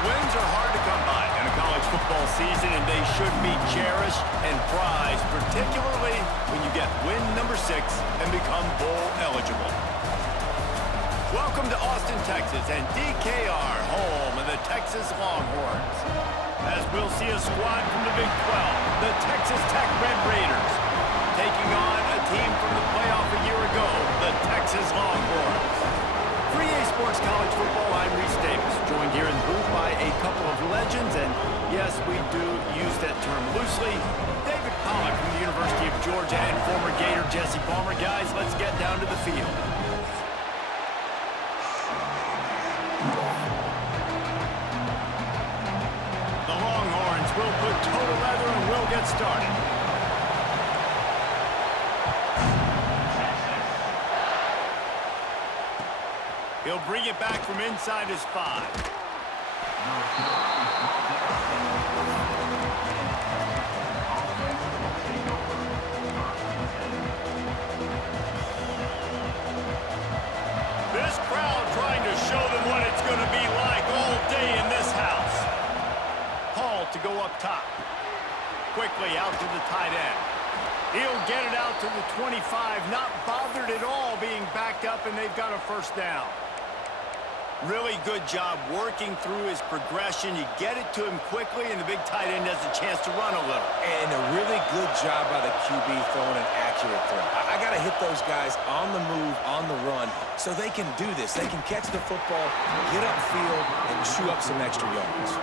Wins are hard to come by in a college football season, and they should be cherished and prized, particularly when you get win number 6 and become bowl eligible. Welcome to Austin, Texas, and DKR, home of the Texas Longhorns. As we'll see a squad from the Big 12, the Texas Tech Red Raiders, taking on a team from the playoff a year ago, the Texas Longhorns. For EA Sports College Football, I'm Reese Davis, joined here in the booth by a couple of legends, and yes, we do use that term loosely. David Pollack from the University of Georgia and former Gator Jesse Palmer. Guys, let's get down to the field. The Longhorns will put total leather and we'll get started. He'll bring it back from inside his 5. This crowd trying to show them what it's going to be like all day in this house. Hall to go up top. Quickly out to the tight end. He'll get it out to the 25, not bothered at all being backed up, and they've got a first down. Really good job working through his progression. You get it to him quickly, and the big tight end has a chance to run a little. And a really good job by the QB throwing an accurate throw. I got to hit those guys on the move, on the run, so they can do this. They can catch the football, get upfield, and chew up some extra yards.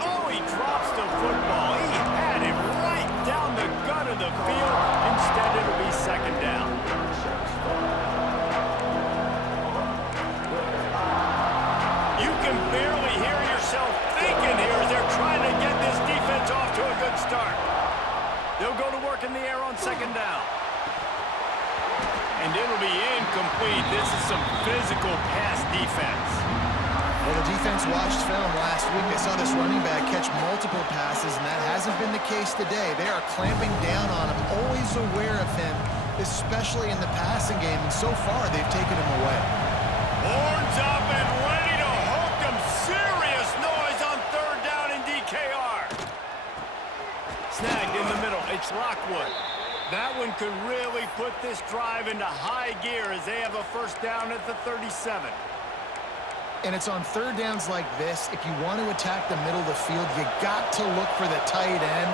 Oh, he drops the football. He had him right down the gut of the field. Instead, it'll be second down. You can barely hear yourself thinking here as they're trying to get this defense off to a good start. They'll go to work in the air on second down. And it'll be incomplete. This is some physical pass defense. Well, the defense watched film last week. They saw this running back catch multiple passes, and that hasn't been the case today. They are clamping down on him, always aware of him, especially in the passing game, and so far they've taken him away. Horns up and ready to hook him. Serious noise on third down in DKR. Snagged in the middle. It's Lockwood. That one could really put this drive into high gear as they have a first down at the 37. And it's on third downs like this, if you want to attack the middle of the field, you got to look for the tight end.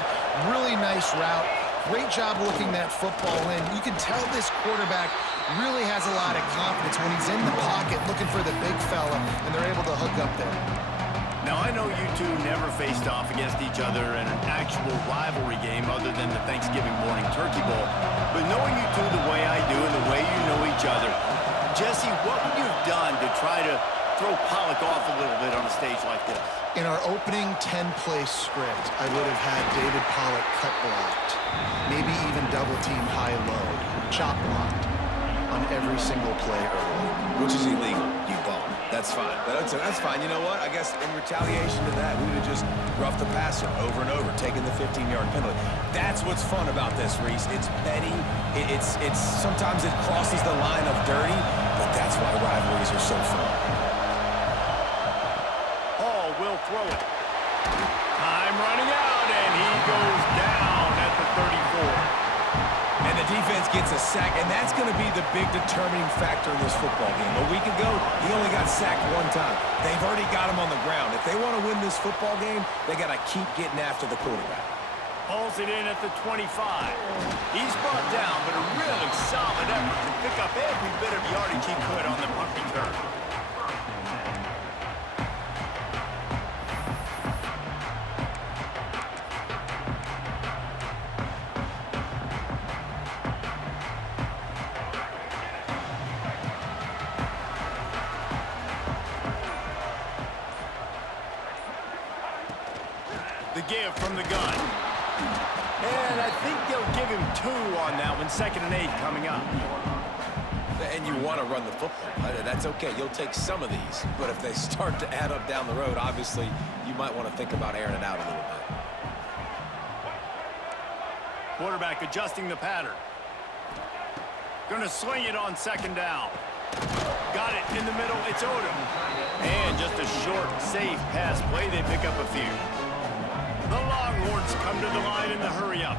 Really nice route. Great job looking that football in. You can tell this quarterback really has a lot of confidence when he's in the pocket looking for the big fella, and they're able to hook up there. Now, I know you two never faced off against each other in an actual rivalry game other than the Thanksgiving morning Turkey Bowl. But knowing you two the way I do and the way you know each other, Jesse, what would you have done to try to throw Pollack off a little bit on a stage like this? In our opening 10-play script, I would have had David Pollack cut blocked, maybe even double-team high-load, chop blocked on every single play early. Which is illegal, you bum. That's fine. That's fine. You know what? I guess in retaliation to that, we would have just roughed the passer over and over, taking the 15-yard penalty. That's what's fun about this, Reese. It's petty. It's sometimes it crosses the line of dirty, but that's why rivalries are so fun. Hall will throw it. Time running out, and he goes down at the 34. And the defense gets a sack, and that's going to be the big determining factor in this football game. A week ago, he only got sacked one time. They've already got him on the ground. If they want to win this football game, they got to keep getting after the quarterback. Hauls it in at the 25. He's brought down, but a really solid effort to pick up every bit of yardage he could on the punt return. The give from the gun. And I think they'll give him 2 on that one. 2nd and 8 coming up. And you want to run the football. That's okay. You'll take some of these. But if they start to add up down the road, obviously, you might want to think about airing it out a little bit. Quarterback adjusting the pattern. Going to sling it on 2nd down. Got it in the middle, it's Odom. And just a short, safe pass play, they pick up a few. The Longhorns come to the line in the hurry-up.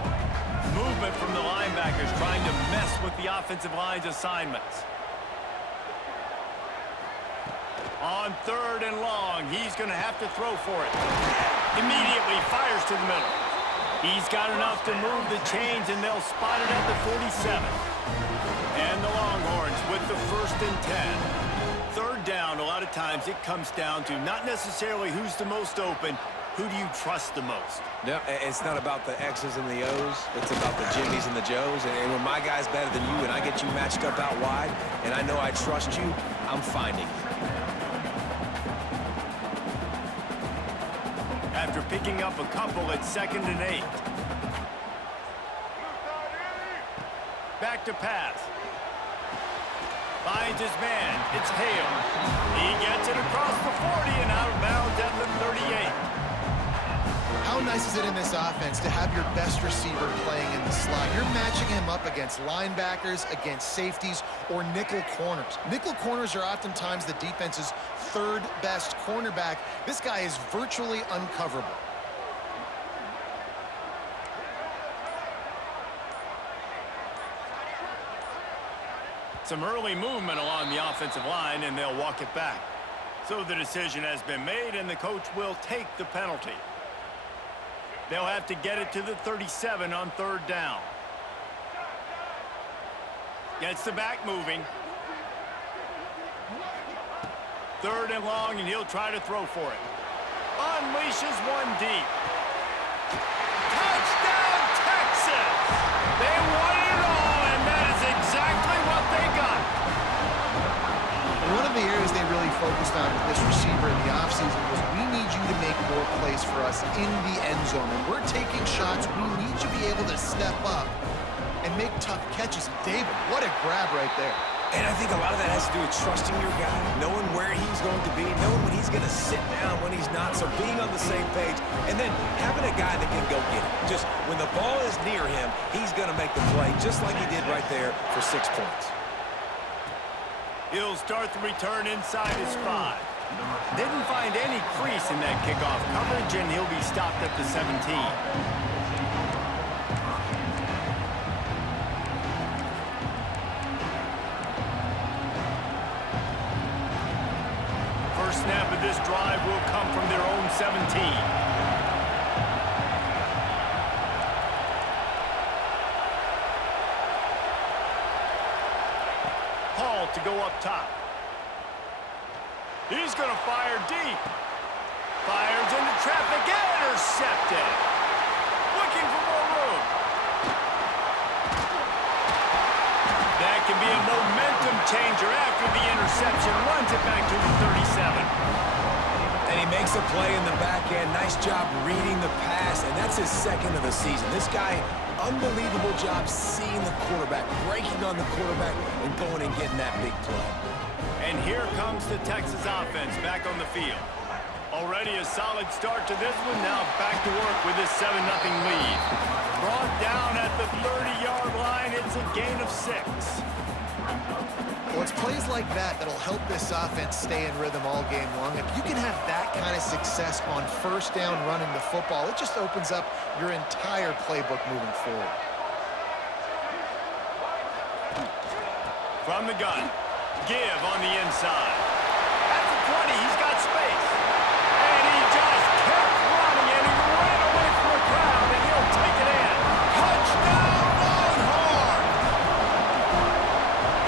Movement from the linebackers trying to mess with the offensive line's assignments. On 3rd and long, he's going to have to throw for it. Immediately fires to the middle. He's got enough to move the chains, and they'll spot it at the 47. And the Longhorns with the 1st and 10. 3rd down, a lot of times it comes down to not necessarily who's the most open, who do you trust the most? No, it's not about the X's and the O's. It's about the Jimmies and the Joes. And when my guy's better than you and I get you matched up out wide, and I know I trust you, I'm finding you. After picking up a couple at 2nd and 8. Back to pass. Finds his man. It's Hale. He gets it across the 40 and out of bounds at the 38. How nice is it in this offense to have your best receiver playing in the slot? You're matching him up against linebackers, against safeties, or nickel corners. Nickel corners are oftentimes the defense's 3rd best cornerback. This guy is virtually uncoverable. Some early movement along the offensive line, and they'll walk it back. So the decision has been made, and the coach will take the penalty. They'll have to get it to the 37 on 3rd down. Gets the back moving. 3rd and long, and he'll try to throw for it. Unleashes one deep. Touchdown, Texas! They won it all, and that is exactly what they got. One of the areas they really focused on with this receiver in the offseason was we need you to make more plays for us in the end zone. When we're taking shots, we need you to be able to step up and make tough catches. David, what a grab right there. And I think a lot of that has to do with trusting your guy, knowing where he's going to be, knowing when he's going to sit down, when he's not, so being on the same page, and then having a guy that can go get it. Just when the ball is near him, he's going to make the play, just like he did right there for 6 points. He'll start the return inside his 5. Didn't find any crease in that kickoff coverage, and he'll be stopped at the 17. First snap of this drive will come from their own 17. Hall to go up top. He's going to fire deep. Fires into traffic, intercepted. Looking for more room. That can be a momentum changer after the interception. Runs it back to the 37. And he makes a play in the back end. Nice job reading the pass, and that's his 2nd of the season. This guy, unbelievable job seeing the quarterback, breaking on the quarterback, and going and getting that big play. And here comes the Texas offense back on the field. Already a solid start to this one. Now back to work with this 7-0 lead. Brought down at the 30-yard line. It's a gain of 6. Well, it's plays like that that'll help this offense stay in rhythm all game long. If you can have that kind of success on 1st down running the football, it just opens up your entire playbook moving forward. From the gun. Give on the inside. At the 20, he's got space. And he just kept running, and he ran away from the crowd, and he'll take it in. Touchdown, Longhorns!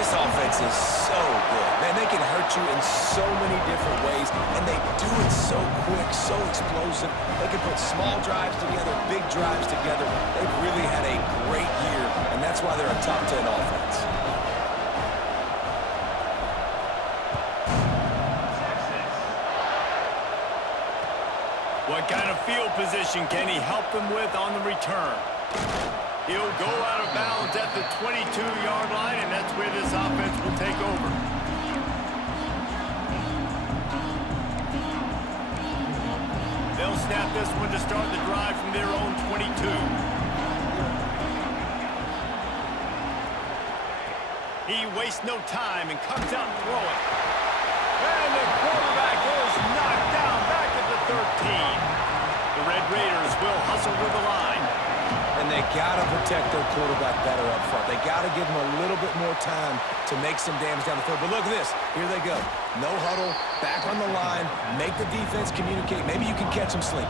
This offense is so good. Man, they can hurt you in so many different ways, and they do it so quick, so explosive. They can put small drives together, big drives together. They've really had a great year, and that's why they're a top 10 offense. What kind of field position can he help them with on the return? He'll go out of bounds at the 22-yard line, and that's where this offense will take over. They'll snap this one to start the drive from their own 22. He wastes no time and comes out throwing. whistle with the line. And they got to protect their quarterback better up front. They got to give him a little bit more time to make some damage down the field. But look at this. Here they go. No huddle, back on the line, make the defense communicate. Maybe you can catch them sleeping.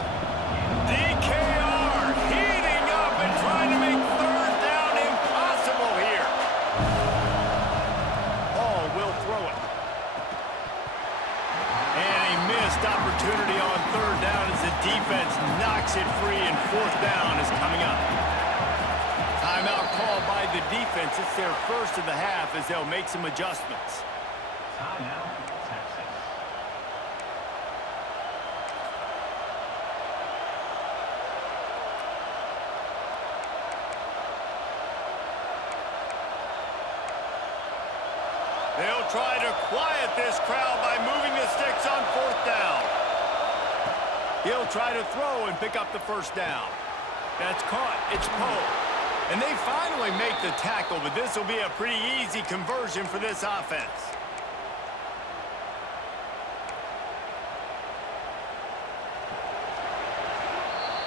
DKR heating up and trying to make third down impossible here. Hall will throw it. And a missed opportunity on third down as the defense knocks it free, and fourth down is coming up. Timeout called by the defense. It's their first of the half as they'll make some adjustments. Timeout, Texas. They'll try to quiet this crowd by moving the sticks on fourth down. He'll try to throw and pick up the first down. That's caught. It's Poe. And they finally make the tackle, but this will be a pretty easy conversion for this offense.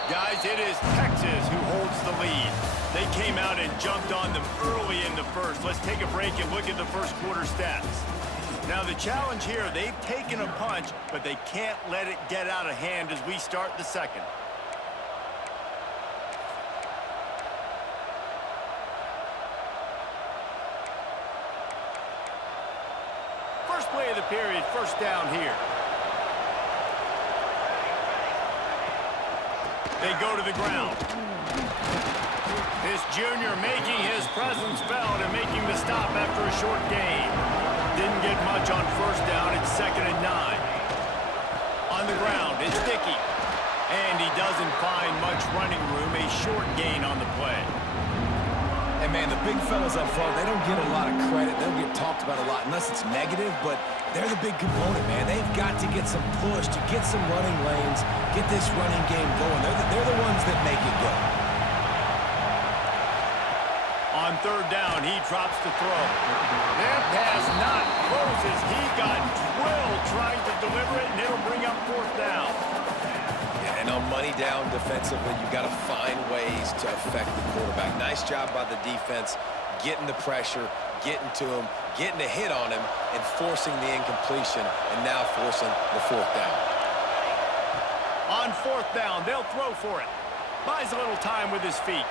Guys, it is Texas who holds the lead. They came out and jumped on them early in the first. Let's take a break and look at the first quarter stats. Now the challenge here, they've taken a punch, but they can't let it get out of hand as we start the second. First play of the period, first down here. They go to the ground. This junior making his presence felt and making the stop after a short gain. Didn't get much on first down. It's 2nd and 9. On the ground, it's Dickey. And he doesn't find much running room. A short gain on the play. And, man, the big fellas up front, they don't get a lot of credit. They don't get talked about a lot unless it's negative, but they're the big component, man. They've got to get some push, to get some running lanes, get this running game going. They're the ones that make it go. On third down, he drops the throw. That pass not closes. He got drilled trying to deliver it, and it'll bring up fourth down. And on money down defensively, you've got to find ways to affect the quarterback. Nice job by the defense, getting the pressure, getting to him, getting a hit on him, and forcing the incompletion, and now forcing the fourth down. On fourth down, they'll throw for it. Buys a little time with his feet.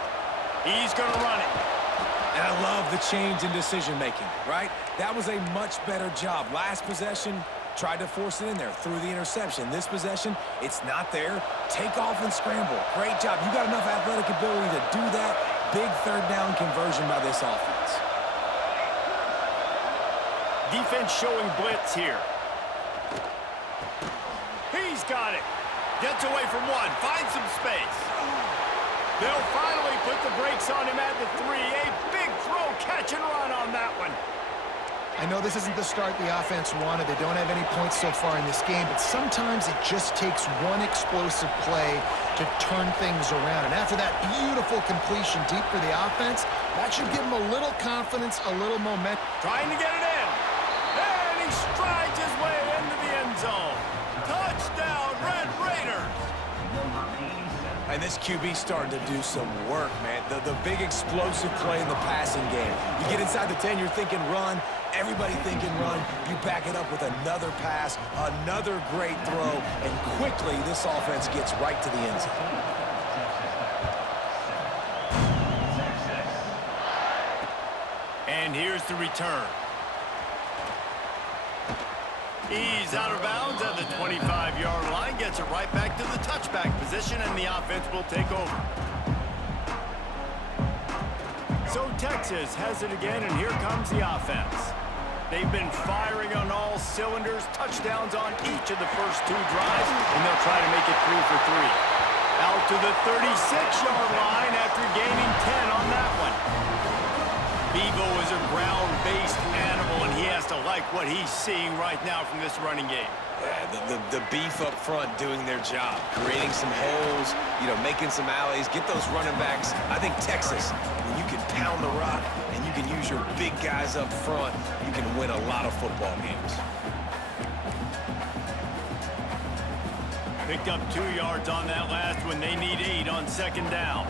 He's going to run it. And I love the change in decision-making, right? That was a much better job. Last possession, tried to force it in there, threw the interception. This possession, it's not there. Take off and scramble. Great job. You got enough athletic ability to do that. Big third down conversion by this offense. Defense showing blitz here. He's got it. Gets away from one. Finds some space. They'll finally put the brakes on him at the 3. A big throw, catch and run on that one. I know this isn't the start the offense wanted. They don't have any points so far in this game, but sometimes it just takes one explosive play to turn things around. And after that beautiful completion deep for the offense, that should give them a little confidence, a little momentum. Trying to get it in. And he strides his way into the end zone. Touchdown, Red Raiders. And this QB starting to do some work, man. The big explosive play in the passing game. You get inside the 10, you're thinking run. Everybody thinking run. You back it up with another pass, another great throw, and quickly this offense gets right to the end zone. And here's the return. He's out of bounds at the 25-yard line, gets it right back to the touchback position, and the offense will take over. So Texas has it again, and here comes the offense. They've been firing on all cylinders, touchdowns on each of the first 2 drives, and they'll try to make it 3 for 3. Out to the 36-yard line after gaining 10 on that one. Bevo is a ground-based animal, and he has to like what he's seeing right now from this running game. Yeah, the beef up front doing their job, creating some holes, making some alleys, get those running backs. I think Texas, when you can pound the rock and you can use your big guys up front, you can win a lot of football games. Picked up 2 yards on that last one. They need 8 on second down.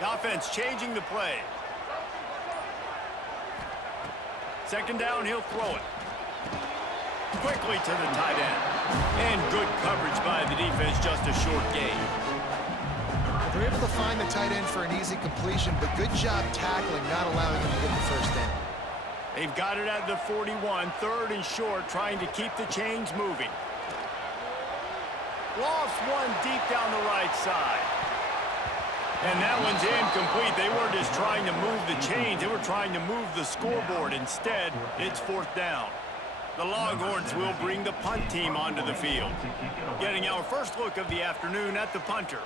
The offense changing the play. Second down, he'll throw it. Quickly to the tight end. And good coverage by the defense, just a short gain. They're able to find the tight end for an easy completion, but good job tackling, not allowing him to get the first down. They've got it at the 41, third and short, trying to keep the chains moving. Lost one deep down the right side. And that one's incomplete. They weren't just trying to move the chains. They were trying to move the scoreboard. Instead, it's fourth down. The Longhorns will bring the punt team onto the field. Getting our first look of the afternoon at the punter.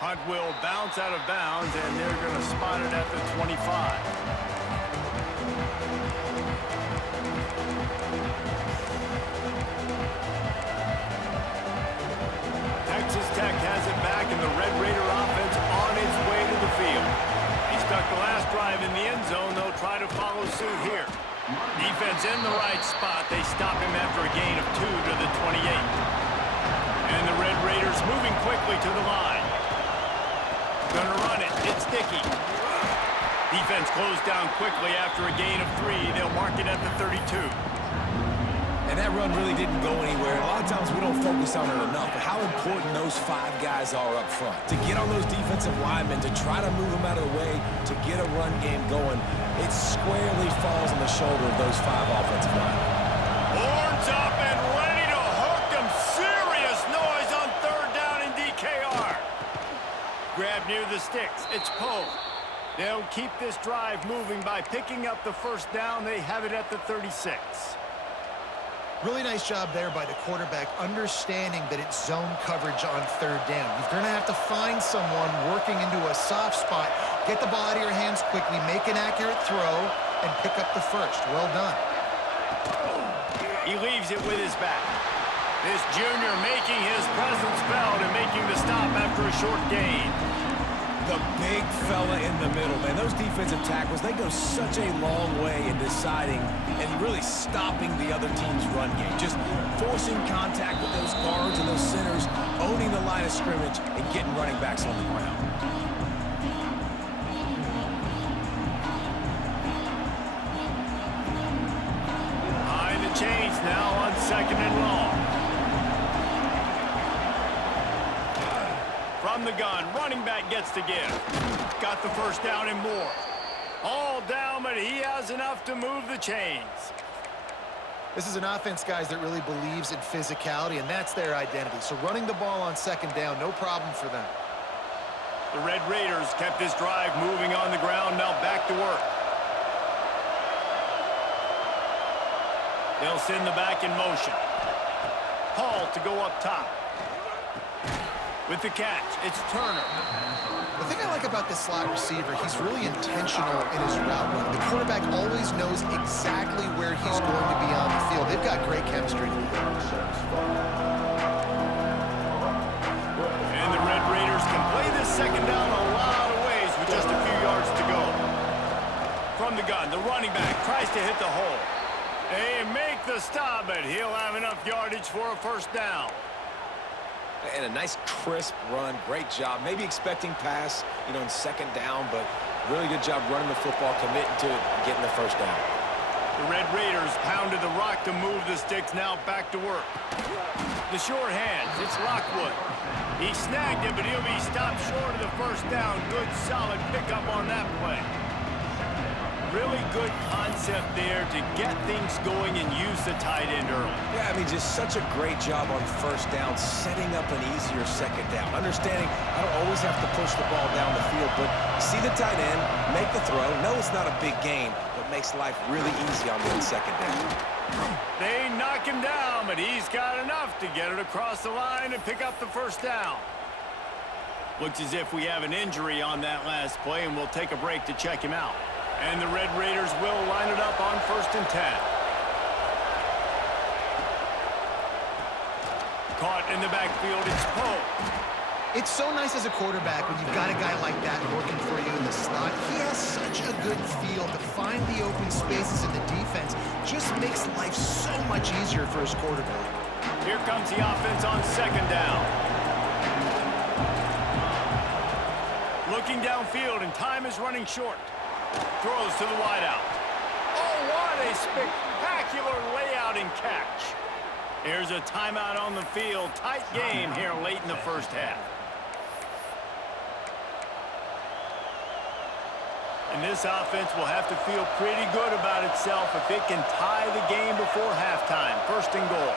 Punt will bounce out of bounds, and they're going to spot it at the 25. Texas Tech has it back, and the Red Raider offense on its way to the field. He stuck the last drive in the end zone. They'll try to follow suit here. Defense in the right spot. They stop him after a gain of 2 to the 28. And the Red Raiders moving quickly to the line. Gonna run it. It's Dickey. Defense closed down quickly after a gain of 3. They'll mark it at the 32. And that run really didn't go anywhere. A lot of times we don't focus on it enough, but how important those 5 guys are up front. To get on those defensive linemen, to try to move them out of the way, to get a run game going, it squarely falls on the shoulder of those 5 offensive linemen. Horns up and ready to hook them. Serious noise on third down in DKR. Grab near the sticks. It's Poe. They'll keep this drive moving by picking up the first down. They have it at the 36. Really nice job there by the quarterback, understanding that it's zone coverage on third down. You're going to have to find someone working into a soft spot, get the ball out of your hands quickly, make an accurate throw, and pick up the first. Well done. He leaves it with his back. This junior making his presence felt and making the stop after a short gain. The big fella in the middle, man. Those defensive tackles, they go such a long way in deciding and really stopping the other team's run game. Just forcing contact with those guards and those centers, owning the line of scrimmage, and getting running backs on the ground. Behind the chains now on second and long. From the gun, running back gets to give. Got the first down and more. All down, but he has enough to move the chains. This is an offense, guys, that really believes in physicality, and that's their identity. So running the ball on second down, no problem for them. The Red Raiders kept this drive moving on the ground, now back to work. They'll send the back in motion. Hall to go up top. With the catch, it's Turner. The thing I like about this slot receiver, he's really intentional in his route running. The quarterback always knows exactly where he's going to be on the field. They've got great chemistry. And the Red Raiders can play this second down a lot of ways with just a few yards to go. From the gun, the running back tries to hit the hole. They make the stop, but he'll have enough yardage for a first down. And a nice crisp run, great job. Maybe expecting pass, in second down, but really good job running the football, committing to it, getting the first down. The Red Raiders pounded the rock to move the sticks, now back to work. The short hands, it's Lockwood. He snagged it, but he'll be stopped short of the first down. Good, solid pickup on that play. Really good concept there to get things going and use the tight end early. Yeah, just such a great job on first down, setting up an easier second down. Understanding I don't always have to push the ball down the field, but see the tight end, make the throw. No, it's not a big gain, but makes life really easy on that second down. They knock him down, but he's got enough to get it across the line and pick up the first down. Looks as if we have an injury on that last play, and we'll take a break to check him out. And the Red Raiders will line it up on 1st and 10. Caught in the backfield, it's Poe. It's so nice as a quarterback when you've got a guy like that working for you in the slot. He has such a good feel to find the open spaces in the defense. Just makes life so much easier for his quarterback. Here comes the offense on second down. Looking downfield, and time is running short. Throws to the wideout. Oh, what a spectacular layout and catch. Here's a timeout on the field. Tight game here late in the first half. And this offense will have to feel pretty good about itself if it can tie the game before halftime. First and goal.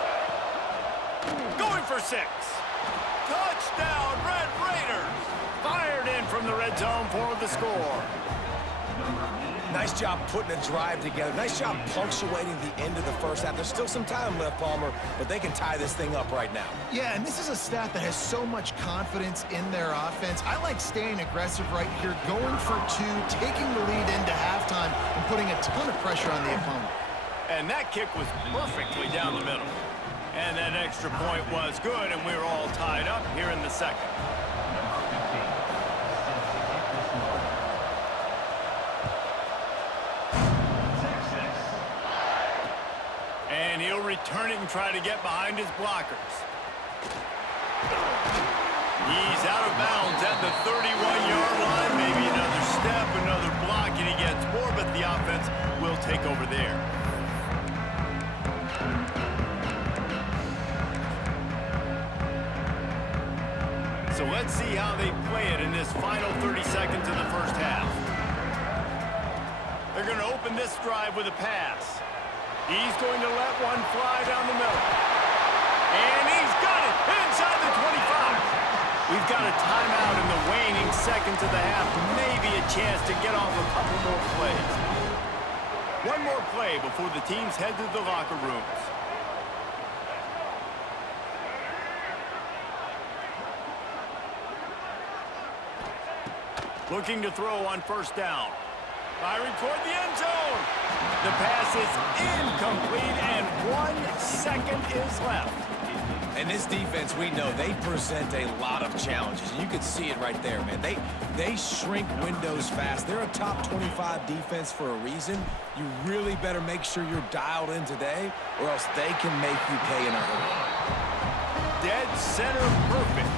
Going for 6. Touchdown, Red Raiders. Fired in from the red zone for the score. Nice job putting a drive together. Nice job punctuating the end of the first half. There's still some time left, Palmer, but they can tie this thing up right now. Yeah, and this is a staff that has so much confidence in their offense. I like staying aggressive right here, going for 2, taking the lead into halftime, and putting a ton of pressure on the opponent. And that kick was perfectly down the middle. And that extra point was good, and we're all tied up here in the second. And he'll return it and try to get behind his blockers. He's out of bounds at the 31-yard line. Maybe another step, another block, and he gets more, but the offense will take over there. So let's see how they play it in this final 30 seconds of the first half. They're going to open this drive with a pass. He's going to let one fly down the middle. And he's got it inside the 25. We've got a timeout in the waning seconds of the half. Maybe a chance to get off a couple more plays. One more play before the teams head to the locker rooms. Looking to throw on first down. Firing toward the end zone. The pass is incomplete, and 1 second is left. And this defense, we know, they present a lot of challenges. And you can see it right there, man. They shrink windows fast. They're a top 25 defense for a reason. You really better make sure you're dialed in today, or else they can make you pay in a hurry. Dead center perfect.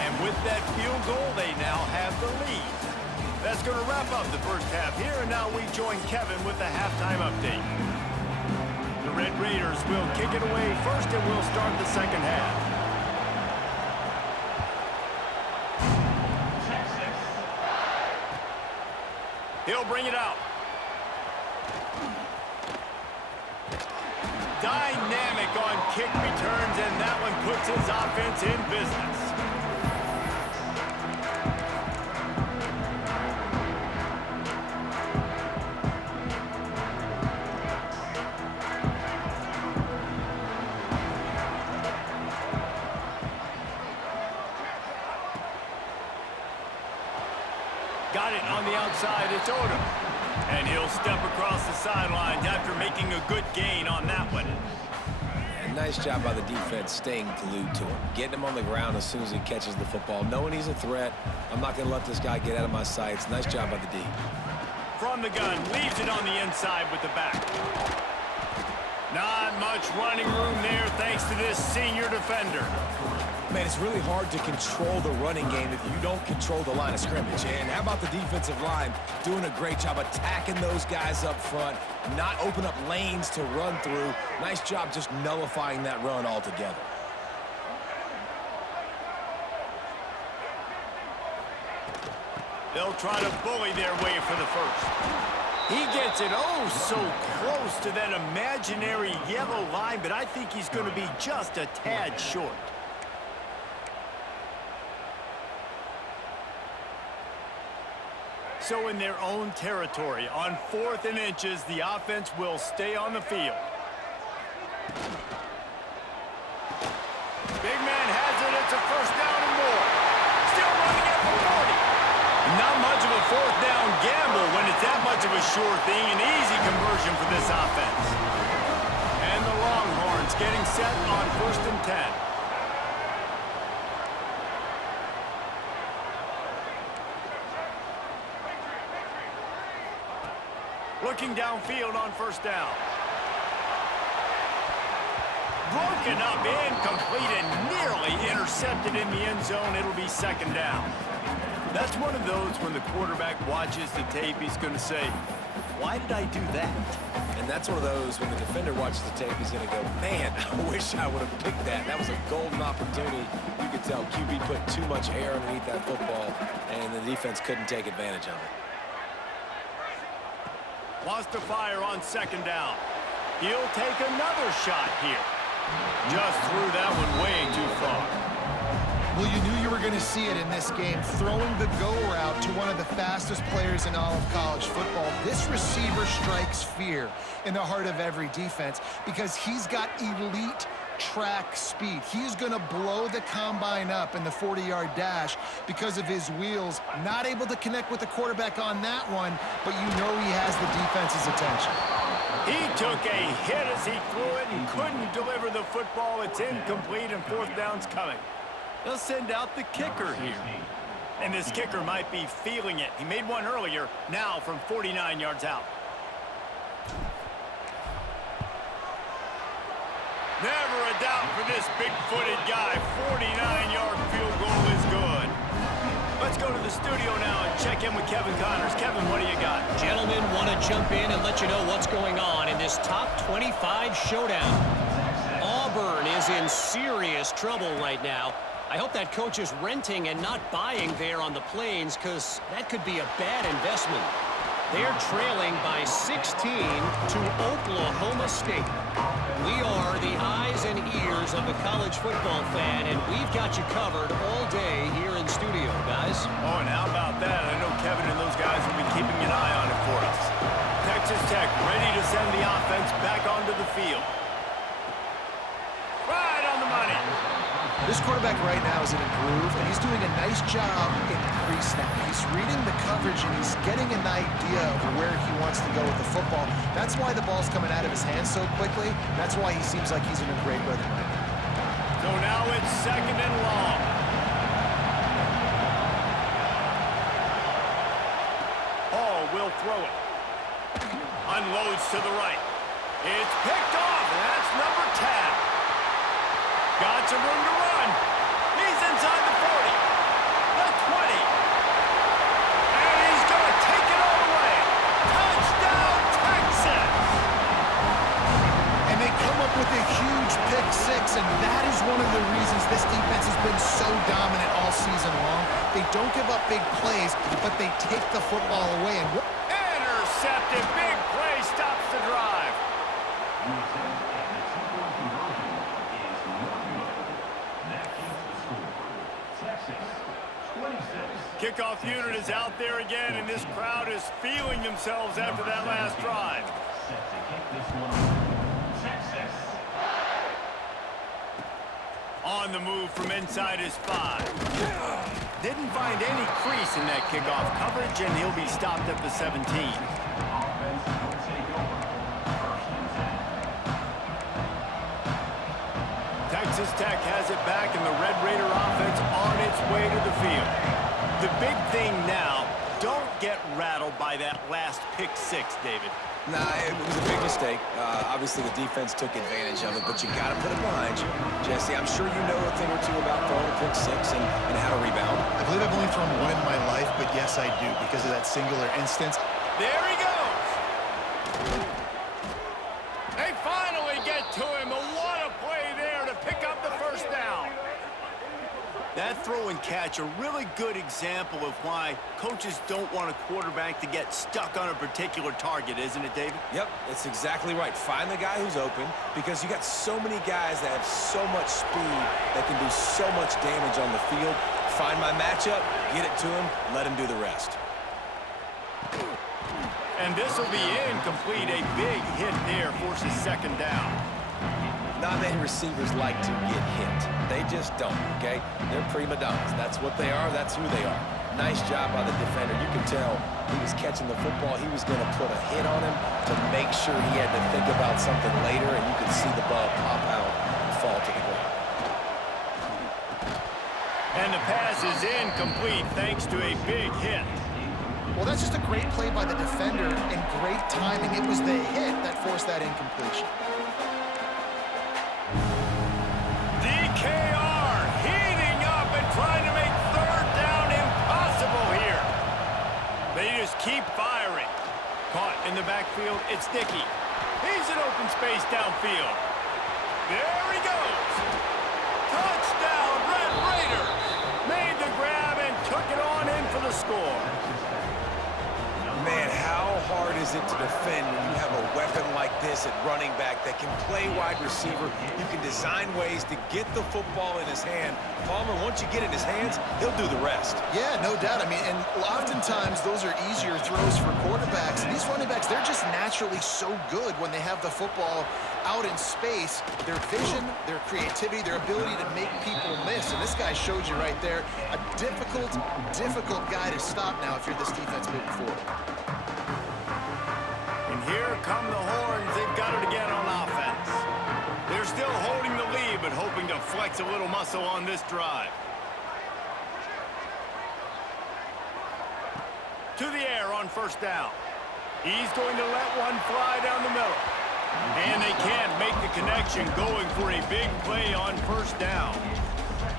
And with that field goal, they now have the lead. That's going to wrap up the first half here, and now we join Kevin with the halftime update. The Red Raiders will kick it away first, and we'll start the second half. He'll bring it out. Dynamic on kick returns, and that one puts his offense in business. Got it on the outside, it's Odom. And he'll step across the sidelines after making a good gain on that one. And nice job by the defense staying glued to him. Getting him on the ground as soon as he catches the football. Knowing he's a threat, I'm not going to let this guy get out of my sights. Nice job by the D. From the gun, leaves it on the inside with the back. Not much running room there thanks to this senior defender. Man, it's really hard to control the running game if you don't control the line of scrimmage. And how about the defensive line doing a great job attacking those guys up front, not open up lanes to run through. Nice job just nullifying that run altogether. They'll try to bully their way for the first. He gets it oh so close to that imaginary yellow line, but I think he's going to be just a tad short. So in their own territory, on 4th and inches, the offense will stay on the field. Big man has it. It's a first down and more. Still running at the 40. Not much of a 4th down gamble when it's that much of a sure thing. An easy conversion for this offense. And the Longhorns getting set on 1st and 10. Looking downfield on first down. Broken up, incomplete, and nearly intercepted in the end zone. It'll be second down. That's one of those when the quarterback watches the tape, he's going to say, why did I do that? And that's one of those when the defender watches the tape, he's going to go, man, I wish I would have picked that. That was a golden opportunity. You could tell QB put too much air underneath that football, and the defense couldn't take advantage of it. Lost to fire on second down. He'll take another shot here. Just threw that one way too far. Well, you knew you were going to see it in this game, throwing the go route to one of the fastest players in all of college football. This receiver strikes fear in the heart of every defense because he's got elite track speed. He's going to blow the combine up in the 40-yard dash because of his wheels. Not able to connect with the quarterback on that one, but you know he has the defense's attention. He took a hit as he threw it and couldn't deliver the football. It's incomplete and fourth down's coming. They'll send out the kicker here. And this kicker might be feeling it. He made one earlier, now from 49 yards out. Never a doubt for this big-footed guy. 49-yard field goal is good. Let's go to the studio now and check in with Kevin Connors. Kevin, what do you got? Gentlemen, want to jump in and let you know what's going on in this top 25 showdown. Auburn is in serious trouble right now. I hope that coach is renting and not buying there on the Plains, because that could be a bad investment. They're trailing by 16 to Oklahoma State. We are the eyes and ears of the college football fan, and we've got you covered all day here in studio, guys. Oh, and how about that? I know Kevin and those guys will be keeping an eye on it for us. Texas Tech ready to send the offense back onto the field. Right on the money. This quarterback right now is in a groove, and he's doing a nice job in pre-snap. He's reading the coverage, and he's getting an idea of where he wants to go with the football. That's why the ball's coming out of his hands so quickly. That's why he seems like he's in a great rhythm right now. So now it's second and long. Hall will throw it. Unloads to the right. It's picked off, and that's number 10. Got some room to run. He's inside the 40, the 20, and he's going to take it all the way. Touchdown, Texas! And they come up with a huge pick six, and that is one of the reasons this defense has been so dominant all season long. They don't give up big plays, but they take the football away. And intercepted, big play, stops the drive. Kickoff unit is out there again, and this crowd is feeling themselves after that last drive. On the move from inside his 5. Didn't find any crease in that kickoff coverage, and he'll be stopped at the 17. Texas Tech has it back, and the Red Raider offense on its way to the field. The big thing now, don't get rattled by that last pick six, David. Nah, it was a big mistake. Obviously, the defense took advantage of it, but you got to put it behind you. Jesse, I'm sure you know a thing or two about throwing a pick six and how to rebound. I believe I've only thrown one in my life, but yes, I do, because of that singular instance. There he goes. They finally get to him. What a play there to pick up the first down. That throw and catch, a really good example of why coaches don't want a quarterback to get stuck on a particular target, isn't it, David? Yep, that's exactly right. Find the guy who's open, because you got so many guys that have so much speed that can do so much damage on the field. Find my matchup, get it to him, let him do the rest. And this will be incomplete. A big hit there forces second down. Not many receivers like to get hit. They just don't, okay? They're prima donnas. That's what they are. That's who they are. Nice job by the defender. You can tell he was catching the football. He was going to put a hit on him to make sure he had to think about something later, and you could see the ball pop out and fall to the ground. And the pass is incomplete thanks to a big hit. Well, that's just a great play by the defender and great timing. It was the hit that forced that incompletion. DKR heating up and trying to make third down impossible here. They just keep firing. Caught in the backfield, it's Dickey. He's in open space downfield. There he goes. Touchdown, Red Raiders. Made the grab and took it on in for the score. Man, how hard is it to defend when you have a weapon like this at running back that can play wide receiver? You can design ways to get the football in his hand. Palmer, once you get it in his hands, he'll do the rest. Yeah, no doubt. I mean, and oftentimes those are easier throws for quarterbacks. And these running backs, they're just naturally so good when they have the football out in space. Their vision, their creativity, their ability to make people miss. And this guy showed you right there, a difficult guy to stop now if you're this defense moving forward. And here come the horns. They've got it again on offense. They're still holding the lead, but hoping to flex a little muscle on this drive. To the air on first down. He's going to let one fly down the middle. And they can't make the connection, going for a big play on first down.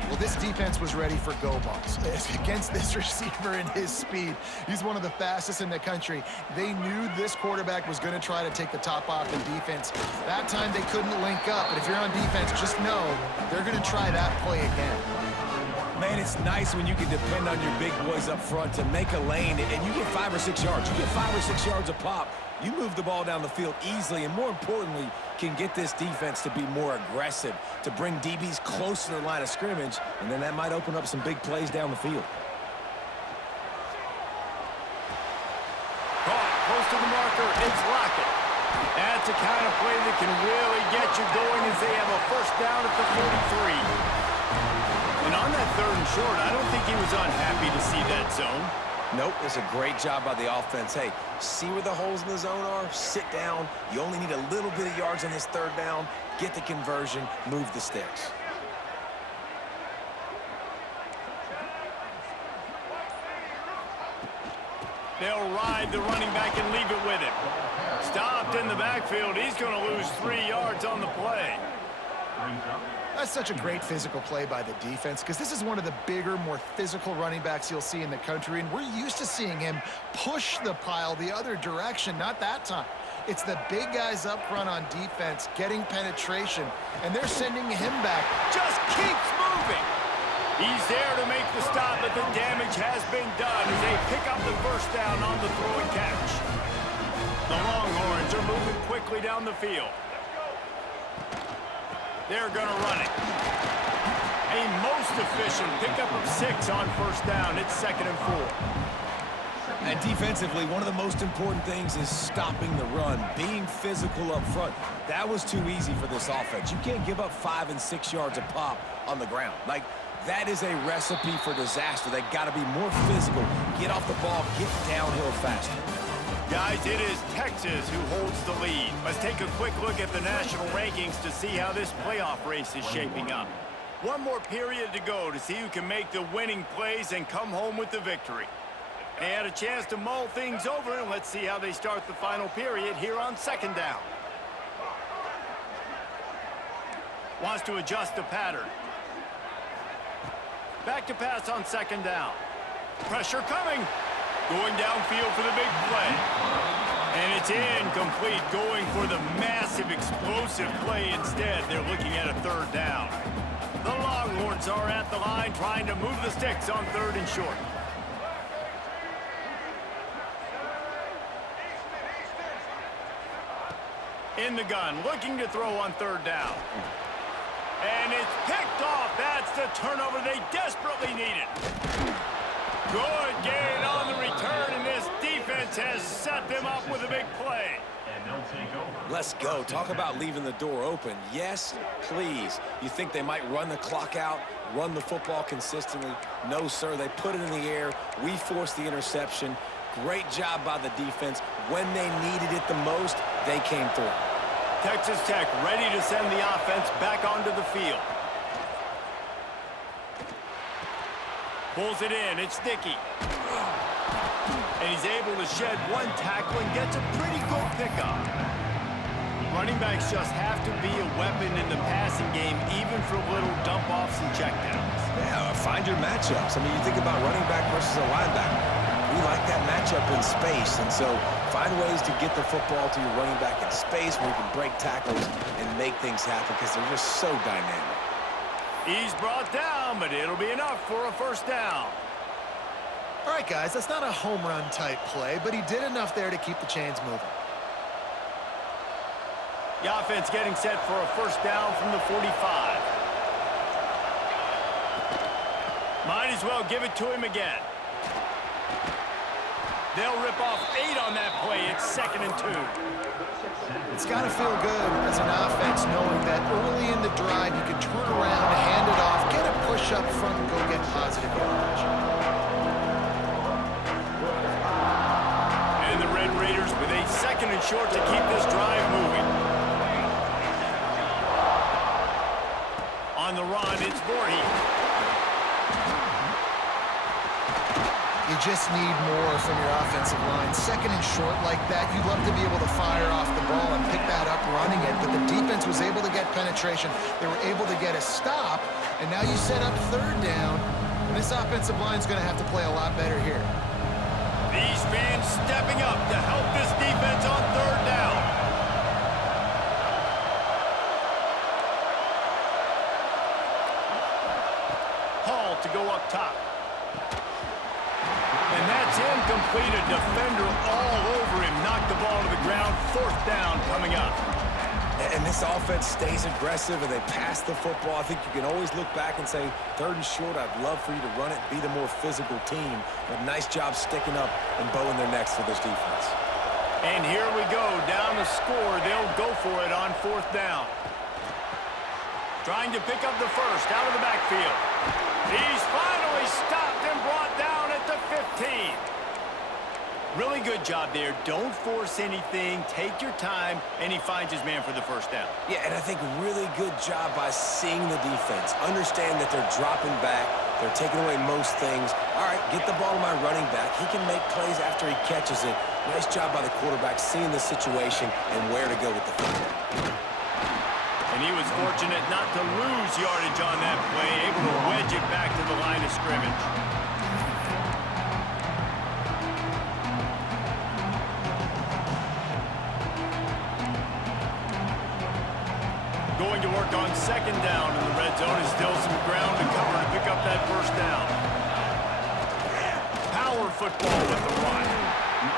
Well, this defense was ready for go balls against this receiver and his speed. He's one of the fastest in the country. They knew this quarterback was going to try to take the top off in defense. That time they couldn't link up, but if you're on defense, just know they're going to try that play again. Man, it's nice when you can depend on your big boys up front to make a lane, and you get 5 or 6 yards. You get 5 or 6 yards a pop. You move the ball down the field easily, and more importantly, can get this defense to be more aggressive, to bring DBs close to the line of scrimmage, and then that might open up some big plays down the field. Caught close to the marker, it's Lockett. That's a kind of play that can really get you going as they have a first down at the 43. And on that third and short, I don't think he was unhappy to see that zone. Nope, it's a great job by the offense. Hey, see where the holes in the zone are? Sit down. You only need a little bit of yards on this third down. Get the conversion. Move the sticks. They'll ride the running back and leave it with him. Stopped in the backfield. He's going to lose 3 yards on the play. That's such a great physical play by the defense because this is one of the bigger, more physical running backs you'll see in the country, and we're used to seeing him push the pile the other direction. Not that time. It's the big guys up front on defense getting penetration, and they're sending him back. Just keeps moving. He's there to make the stop, but the damage has been done as they pick up the first down on the throw and catch. The Longhorns are moving quickly down the field. They're going to run it. A most efficient pickup of 6 on first down. It's 2nd and 4. And defensively, one of the most important things is stopping the run, being physical up front. That was too easy for this offense. You can't give up 5 and 6 yards a pop on the ground. Like, that is a recipe for disaster. They got to be more physical, get off the ball, get downhill faster. Guys, it is Texas who holds the lead. Let's take a quick look at the national rankings to see how this playoff race is shaping up. One more period to go to see who can make the winning plays and come home with the victory. They had a chance to mull things over, and let's see how they start the final period here on 2nd down. Wants to adjust the pattern. Back to pass on 2nd down. Pressure coming. Going downfield for the big play. And it's incomplete, going for the massive explosive play instead. They're looking at a 3rd down. The Longhorns are at the line trying to move the sticks on 3rd and short. In the gun, looking to throw on 3rd down. And it's picked off. That's the turnover they desperately needed. Good gain on the return, and this defense has set them up with a big play. And they'll take over. Let's go. Talk about leaving the door open. Yes, please. You think they might run the clock out, run the football consistently? No, sir. They put it in the air. We forced the interception. Great job by the defense. When they needed it the most, they came through. Texas Tech ready to send the offense back onto the field. Pulls it in. It's Dickey. And And he's able to shed one tackle and gets a pretty good pickup. Running backs just have to be a weapon in the passing game, even for little dump-offs and checkdowns. Yeah, find your matchups. I mean, you think about running back versus a linebacker. We like that matchup in space, and so find ways to get the football to your running back in space where you can break tackles and make things happen because they're just so dynamic. He's brought down, but it'll be enough for a first down. All right, guys, that's not a home run type play, but he did enough there to keep the chains moving. The offense getting set for a first down from the 45. Might as well give it to him again. They'll rip off 8 on that play. It's 2nd and 2. It's got to feel good as an offense knowing that early in the drive you can turn around, hand it off, get a push up front, and go get positive yardage. And the Red Raiders with a 2nd and short to keep this drive moving. On the run, it's Voorhees. You just need more from your offensive line. 2nd and short like that, you'd love to be able to fire off the ball and pick that up running it, but the defense was able to get penetration. They were able to get a stop, and now you set up 3rd down, and this offensive line is going to have to play a lot better here. These fans stepping up to help this defense on 3rd down. Hall to go up top. And that's incomplete. A defender all over him. Knocked the ball to the ground. 4th down coming up. And this offense stays aggressive and they pass the football. I think you can always look back and say, 3rd and short, I'd love for you to run it, be the more physical team. But nice job sticking up and bowing their necks for this defense. And here we go. Down to score. They'll go for it on 4th down. Trying to pick up the first out of the backfield. He's finally stopped and brought down at the 15. Really good job there. Don't force anything. Take your time, and he finds his man for the first down. Yeah, and I think really good job by seeing the defense. Understand that they're dropping back. They're taking away most things. All right, get the ball to my running back. He can make plays after he catches it. Nice job by the quarterback seeing the situation and where to go with the football. And he was fortunate not to lose yardage on that play, able to wedge it back to the line of scrimmage. Going to work on 2nd down in the red zone. Is still some ground to cover to pick up that first down. Power football with the run.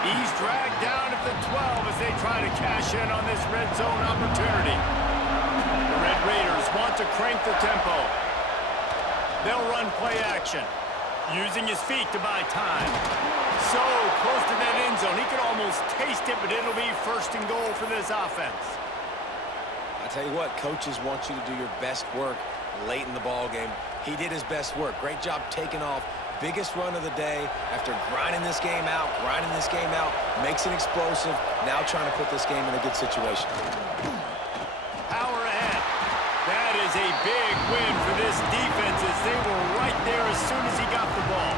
He's dragged down at the 12 as they try to cash in on this red zone opportunity. The Red Raiders want to crank the tempo. They'll run play action, using his feet to buy time. So close to that end zone. He could almost taste it, but it'll be 1st and goal for this offense. I tell you what, coaches want you to do your best work late in the ball game. He did his best work. Great job taking off. Biggest run of the day after grinding this game out, makes it explosive. Now trying to put this game in a good situation. Power ahead. That is a big win for this defense as they were right there as soon as he got the ball.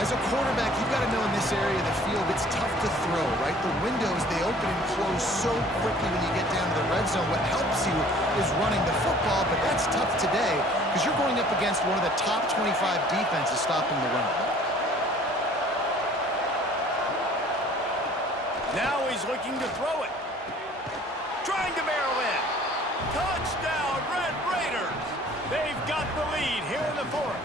As a quarterback, you've got to know in this area of the field, it's tough to throw, right? The windows, they open and close so quickly when you get down to the red zone. What helps you is running the football, but that's tough today because you're going up against one of the top 25 defenses stopping the run. Now he's looking to throw it. Trying to barrel in. Touchdown, Red Raiders. They've got the lead here in the 4th.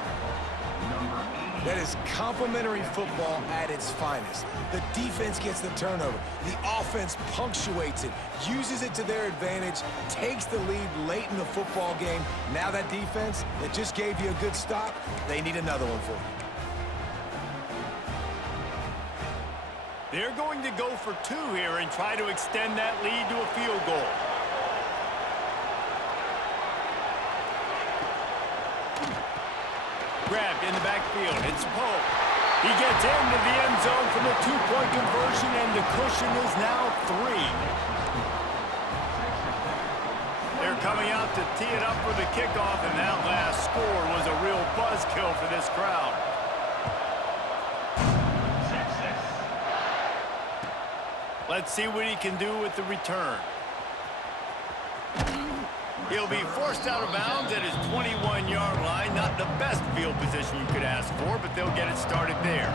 That is complimentary football at its finest. The defense gets the turnover. The offense punctuates it, uses it to their advantage, takes the lead late in the football game. Now that defense that just gave you a good stop, they need another one for you. They're going to go for 2 here and try to extend that lead to a field goal. Grabbed in the backfield. It's Poe. He gets into the end zone for the 2-point conversion, and the cushion is now 3. They're coming out to tee it up for the kickoff, and that last score was a real buzzkill for this crowd. Let's see what he can do with the return. He'll be forced out of bounds at his 21-yard line. Not the best field position you could ask for, but they'll get it started there.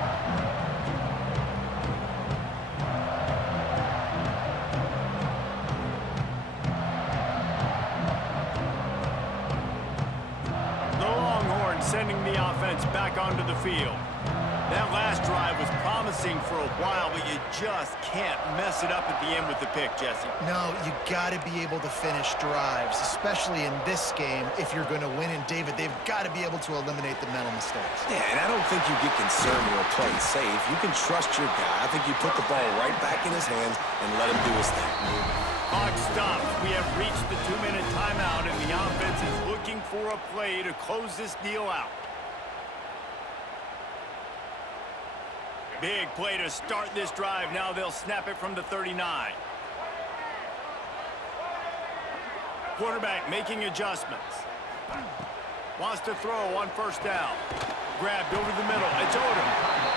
The Longhorns sending the offense back onto the field. That last drive was promising for a while, but you just can't mess it up at the end with the pick, Jesse. No, you got to be able to finish drives, especially in this game if you're going to win. And, David, they've got to be able to eliminate the mental mistakes. Yeah, and I don't think you get concerned or play it safe. You can trust your guy. I think you put the ball right back in his hands and let him do his thing. Clock stops. We have reached the 2-minute timeout, and the offense is looking for a play to close this deal out. Big play to start this drive. Now they'll snap it from the 39. Quarterback making adjustments. Wants to throw on first down. Grabbed over the middle. It's Odom.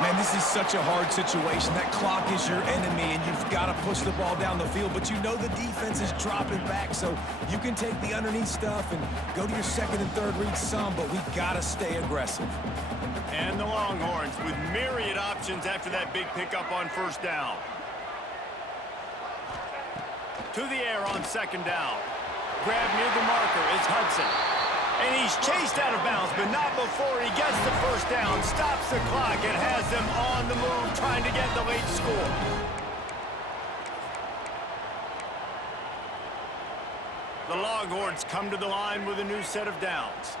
Man, this is such a hard situation. That clock is your enemy, and you've got to push the ball down the field, but you know the defense is dropping back, so you can take the underneath stuff and go to your second and third read some, but we've got to stay aggressive. And the Longhorns with myriad options after that big pickup on first down. To the air on second down. Grab near the marker is Hudson. And he's chased out of bounds, but not before he gets the first down. Stops the clock and has them on the move trying to get the late score. The Longhorns come to the line with a new set of downs.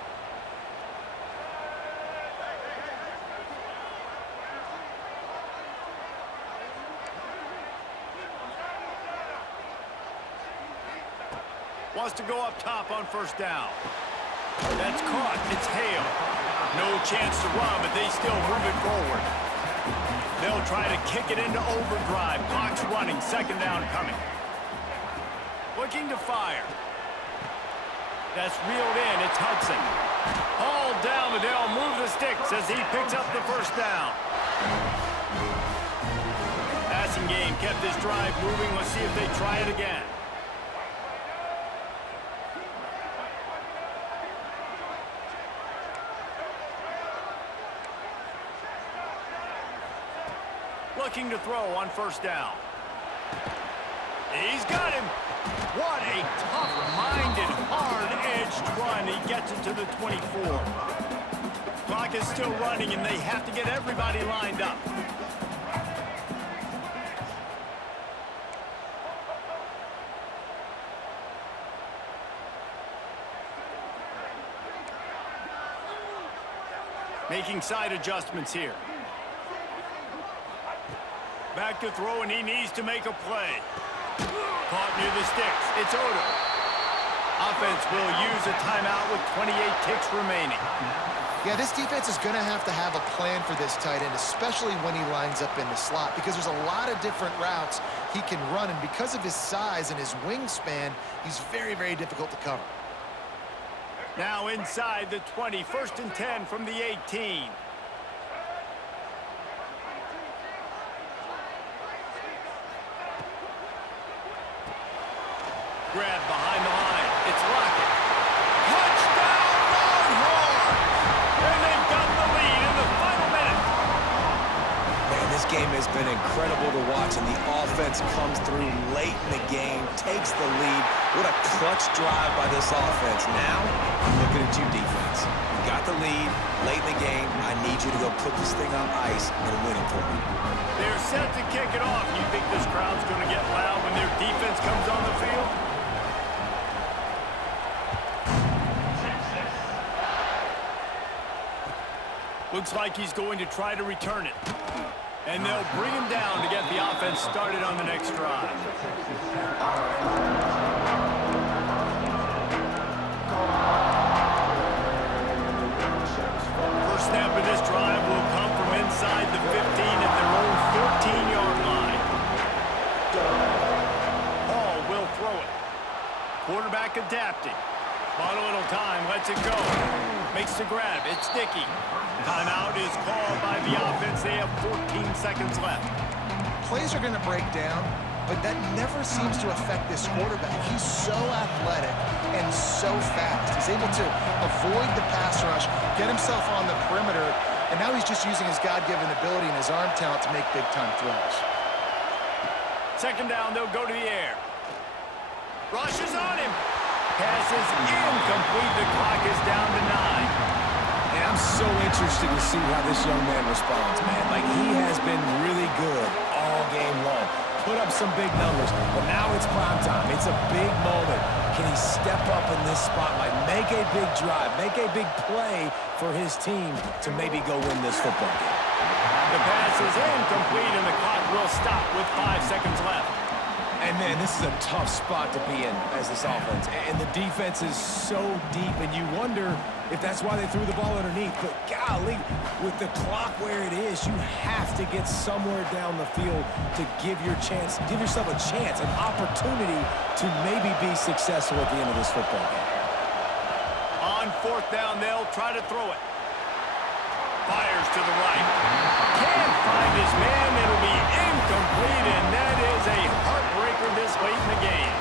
Wants to go up top on first down. That's caught. It's Hale. No chance to run, but they still move it forward. They'll try to kick it into overdrive. Clock's running. Second down coming. Looking to fire. That's reeled in. It's Hudson. Hauled down, but they'll move the sticks as he picks up the first down. Passing game kept this drive moving. Let's see if they try it again. Looking to throw on first down. He's got him. What a tough-minded, hard-edged run. He gets it to the 24. Clock is still running, and they have to get everybody lined up. Making side adjustments here. Back to throw, and he needs to make a play. Caught near the sticks. It's Odom. Offense will use a timeout with 28 ticks remaining. Yeah, this defense is going to have a plan for this tight end, especially when he lines up in the slot, because there's a lot of different routes he can run, and because of his size and his wingspan, he's very, very difficult to cover. Now inside the 20, 1st and 10 from the 18. Grab behind the line. It's Lockett. Touchdown, Longhorns! And they've got the lead in the final minute. Man, this game has been incredible to watch, and the offense comes through late in the game, takes the lead. What a clutch drive by this offense. Now, I'm looking at you, defense. You got the lead late in the game. I need you to go put this thing on ice and win it for me. They're set to kick it off. You think this crowd's going to get loud when their defense comes on the field? Looks like he's going to try to return it. And they'll bring him down to get the offense started on the next drive. First snap of this drive will come from inside the 15 at their own 14-yard line. Hall will throw it. Quarterback adapting. Bought a little time, lets it go. Makes the grab. It's Dickey. Timeout is called by the offense. They have 14 seconds left. plays are going to break down, but that never seems to affect this quarterback. He's so athletic and so fast. He's able to avoid the pass rush, get himself on the perimeter, and now he's just using his God-given ability and his arm talent to make big-time throws. Second down, they'll go to the air. Rush is on him. Pass is incomplete. The clock is down to 9. And I'm so interested to see how this young man responds, man. Like, he has been really good all game long. Put up some big numbers, but now it's prime time. It's a big moment. Can he step up in this spotlight, make a big drive, make a big play for his team to maybe go win this football game? The pass is incomplete, and the clock will stop with 5 seconds left. And, man, this is a tough spot to be in as this offense. And the defense is so deep, and you wonder if that's why they threw the ball underneath. But, golly, with the clock where it is, you have to get somewhere down the field to give yourself a chance, an opportunity to maybe be successful at the end of this football game. On fourth down, they'll try to throw it. Fires to the right. Can't find his man. It'll be incomplete, and that is a heartbreaker this late in the game.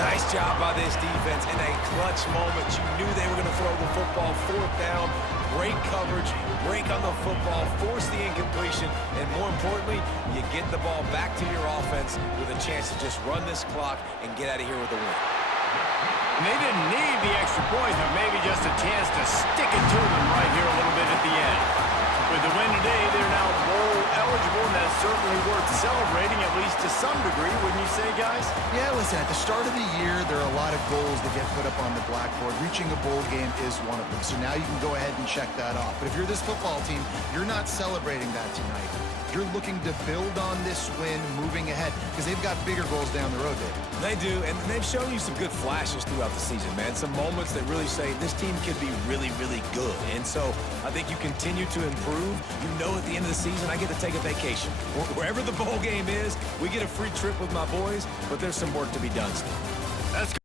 Nice job by this defense in a clutch moment. You knew they were going to throw the football. Fourth down, great coverage, break on the football, force the incompletion, and more importantly, you get the ball back to your offense with a chance to just run this clock and get out of here with a win. And they didn't need the extra points, but maybe just a chance to stick it to them right here a little bit at the end. With the win today, they're now bowl eligible, and that's certainly worth celebrating, at least to some degree, wouldn't you say, guys? Yeah, listen, at the start of the year, there are a lot of goals that get put up on the blackboard. Reaching a bowl game is one of them, so now you can go ahead and check that off. But if you're this football team, you're not celebrating that tonight. You're looking to build on this win moving ahead because they've got bigger goals down the road, David. They do, and they've shown you some good flashes throughout the season, man. Some moments that really say this team could be really, really good. And so I think you continue to improve. You know at the end of the season, I get to take a vacation. Wherever the bowl game is, we get a free trip with my boys, but there's some work to be done still. That's